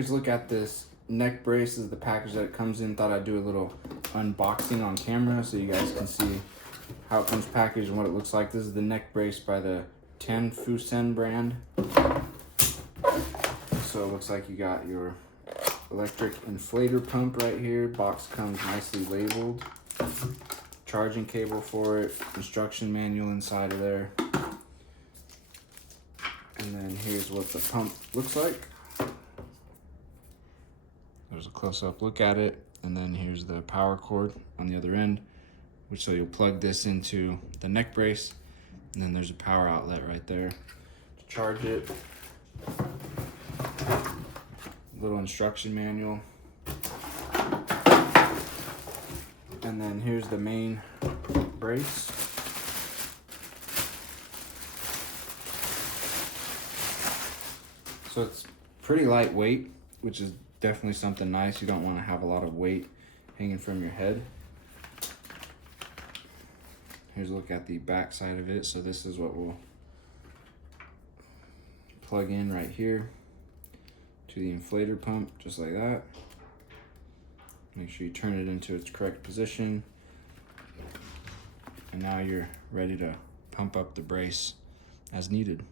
Here's a look at this neck brace. This is the package that it comes in. Thought I'd do a little unboxing on camera so you guys can see how it comes packaged and what it looks like. This is the neck brace by the Tianfucen brand. So it looks like you got your electric inflator pump right here. Box comes nicely labeled. Charging cable for it. Instruction manual inside of there. And then here's what the pump looks like. There's a close-up look at it. And then here's the power cord on the other end, which so you'll plug this into the neck brace. And then there's a power outlet right there to charge it. Little instruction manual. And then here's the main brace. So it's pretty lightweight, which is definitely something nice. You don't want to have a lot of weight hanging from your head. Here's a look at the back side of it. So this is what we'll plug in right here to the inflator pump, just like that. Make sure you turn it into its correct position. And now you're ready to pump up the brace as needed.